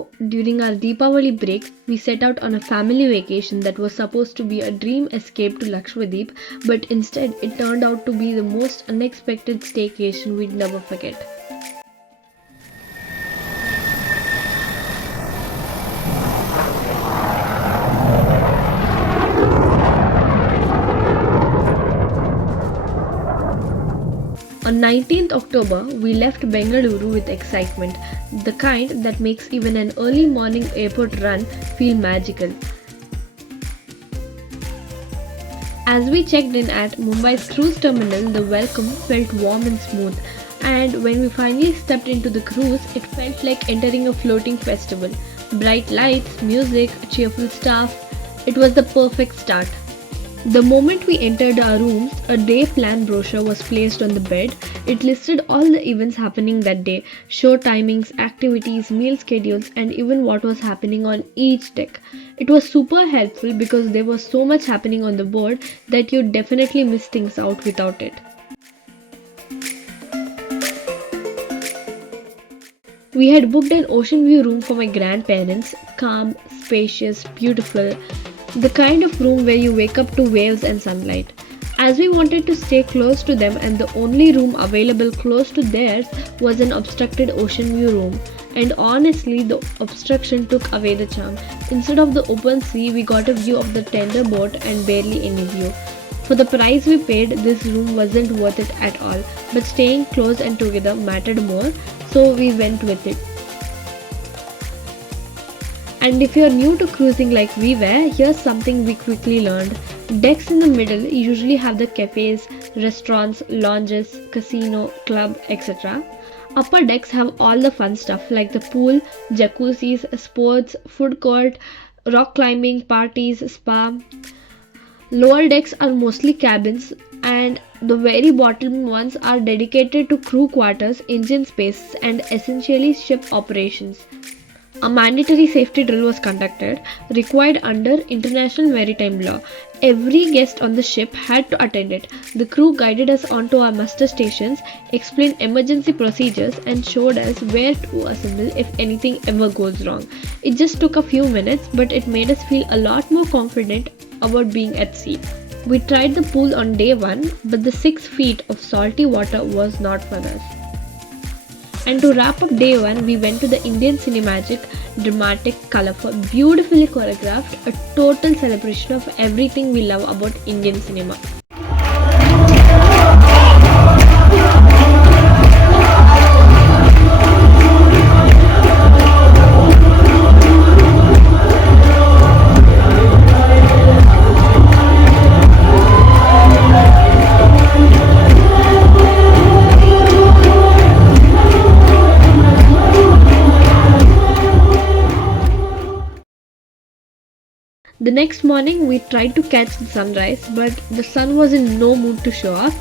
ago, during our Deepavali break, we set out on a family vacation that was supposed to be a dream escape to Lakshadweep, but instead it turned out to be the most unexpected staycation we'd never forget. On 19th October, we left Bengaluru with excitement, the kind that makes even an early morning airport run feel magical. As we checked in at Mumbai's cruise terminal, the welcome felt warm and smooth, and when we finally stepped into the cruise, it felt like entering a floating festival. Bright lights, music, cheerful staff, it was the perfect start. The moment we entered our rooms, a day plan brochure was placed on the bed. It listed all the events happening that day, show timings, activities, meal schedules, and even what was happening on each deck. It was super helpful because there was so much happening on the board that you'd definitely miss things out without it. We had booked an ocean view room for my grandparents, calm, spacious, beautiful. The kind of room where you wake up to waves and sunlight. As we wanted to stay close to them and the only room available close to theirs was an obstructed ocean view room. And honestly, the obstruction took away the charm. Instead of the open sea, we got a view of the tender boat and barely any view. For the price we paid, this room wasn't worth it at all. But staying close and together mattered more, so we went with it. And if you're new to cruising like we were, here's something we quickly learned. Decks in the middle usually have the cafes, restaurants, lounges, casino, club, etc. Upper decks have all the fun stuff like the pool, jacuzzis, sports, food court, rock climbing, parties, spa. Lower decks are mostly cabins, and the very bottom ones are dedicated to crew quarters, engine spaces, and essentially ship operations. A mandatory safety drill was conducted, required under international maritime law. Every guest on the ship had to attend it. The crew guided us onto our muster stations, explained emergency procedures, and showed us where to assemble if anything ever goes wrong. It just took a few minutes, but it made us feel a lot more confident about being at sea. We tried the pool on day 1, but the 6 feet of salty water was not for us. And to wrap up day 1, we went to the Indian Cinematic, dramatic, colorful, beautifully choreographed, a total celebration of everything we love about Indian cinema. The next morning, we tried to catch the sunrise, but the sun was in no mood to show up.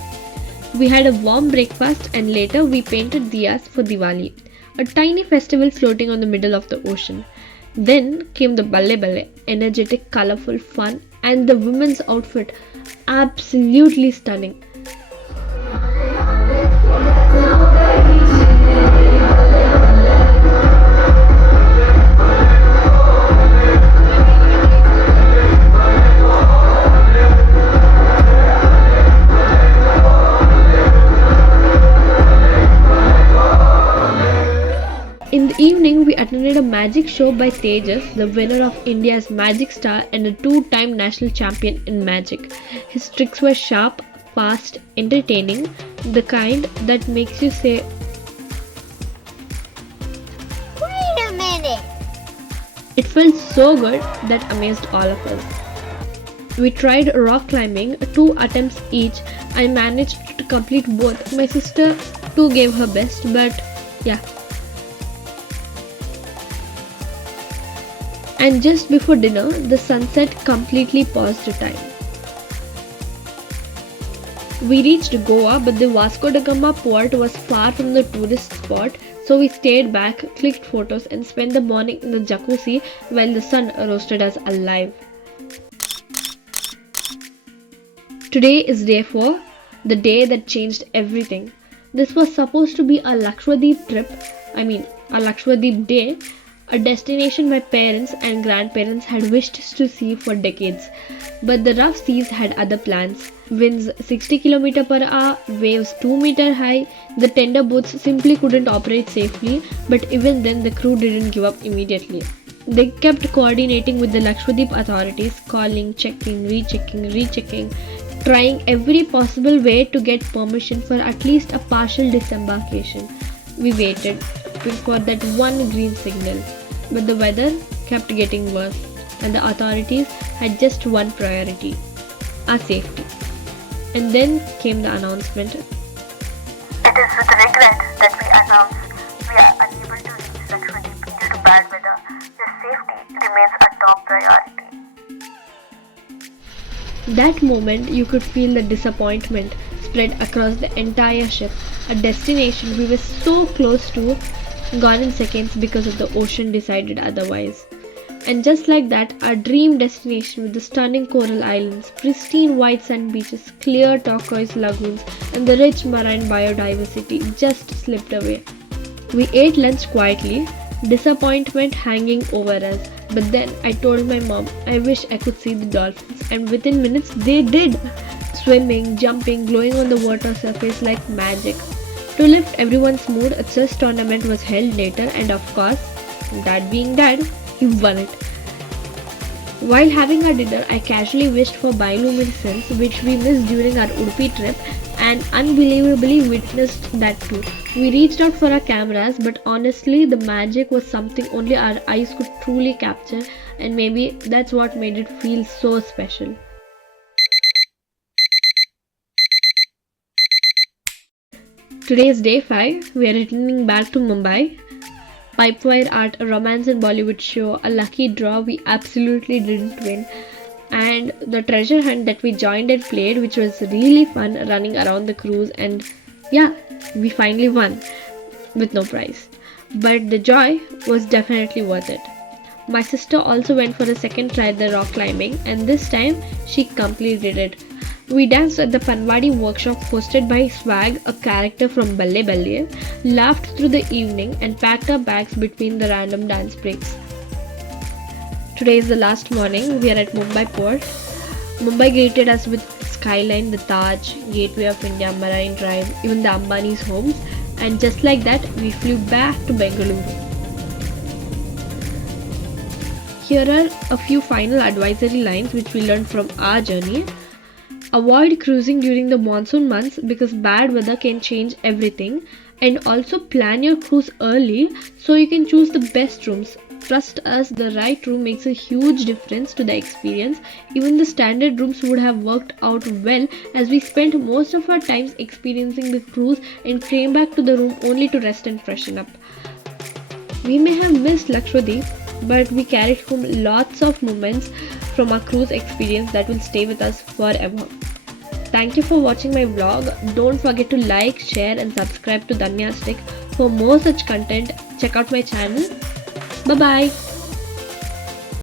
We had a warm breakfast and later we painted diyas for Diwali, a tiny festival floating on the middle of the ocean. Then came the balle balle, energetic, colorful, fun, and the women's outfit, absolutely stunning. In the evening, we attended a magic show by Tejas, the winner of India's Magic Star and a 2-time national champion in magic. His tricks were sharp, fast, entertaining, the kind that makes you say, "Wait a minute!" It felt so good that amazed all of us. We tried rock climbing, 2 attempts each. I managed to complete both. My sister too gave her best, but yeah. And just before dinner, the sunset completely paused the time. We reached Goa, but the Vasco da Gama port was far from the tourist spot, so we stayed back, clicked photos, and spent the morning in the jacuzzi while the sun roasted us alive. Today is day 4, the day that changed everything. This was supposed to be a Lakshadweep trip, a Lakshadweep day, a destination my parents and grandparents had wished to see for decades. But the rough seas had other plans. Winds 60 km per hour, waves 2 meter high. The tender boats simply couldn't operate safely, but even then the crew didn't give up immediately. They kept coordinating with the Lakshadweep authorities, calling, checking, rechecking, trying every possible way to get permission for at least a partial disembarkation. We waited for that one green signal, but the weather kept getting worse, and the authorities had just one priority: our safety. And then came the announcement. It is with regret that we announce we are unable to reach Lakshadweep due to bad weather. Your safety remains a top priority. That moment, you could feel the disappointment spread across the entire ship. A destination we were so close to, gone in seconds because of the ocean decided otherwise. And just like that, our dream destination with the stunning coral islands, pristine white sand beaches, clear turquoise lagoons, and the rich marine biodiversity just slipped away. We ate lunch quietly, disappointment hanging over us. But then I told my mom I wish I could see the dolphins, and within minutes they did. Swimming, jumping, glowing on the water surface like magic. To lift everyone's mood, a chess tournament was held later, and of course, Dad being Dad, he won it. While having our dinner, I casually wished for bioluminescence, which we missed during our Udupi trip, and unbelievably witnessed that too. We reached out for our cameras, but honestly, the magic was something only our eyes could truly capture, and maybe that's what made it feel so special. Today is day 5. We are returning back to Mumbai. Pipewire art, a romance and Bollywood show, a lucky draw we absolutely didn't win, and the treasure hunt that we joined and played, which was really fun, running around the cruise, and yeah, we finally won with no prize. But the joy was definitely worth it. My sister also went for a second try at the rock climbing, and this time she completed it. We danced at the Panwadi workshop hosted by Swag, a character from Balle Balle, laughed through the evening, and packed our bags between the random dance breaks. Today is the last morning. We are at Mumbai port. Mumbai greeted us with skyline, the Taj, Gateway of India, Marine Drive, even the Ambani's homes, and just like that, we flew back to Bengaluru. Here are a few final advisory lines which we learned from our journey. Avoid cruising during the monsoon months because bad weather can change everything, and also plan your cruise early so you can choose the best rooms. Trust us, the right room makes a huge difference to the experience. Even the standard rooms would have worked out well, as we spent most of our times experiencing the cruise and came back to the room only to rest and freshen up. We may have missed Lakshadweep, but we carried home lots of moments from our cruise experience that will stay with us forever. Thank you for watching my vlog. Don't forget to like, share and subscribe to Dhanyastic for more such content. Check out my channel. Bye bye.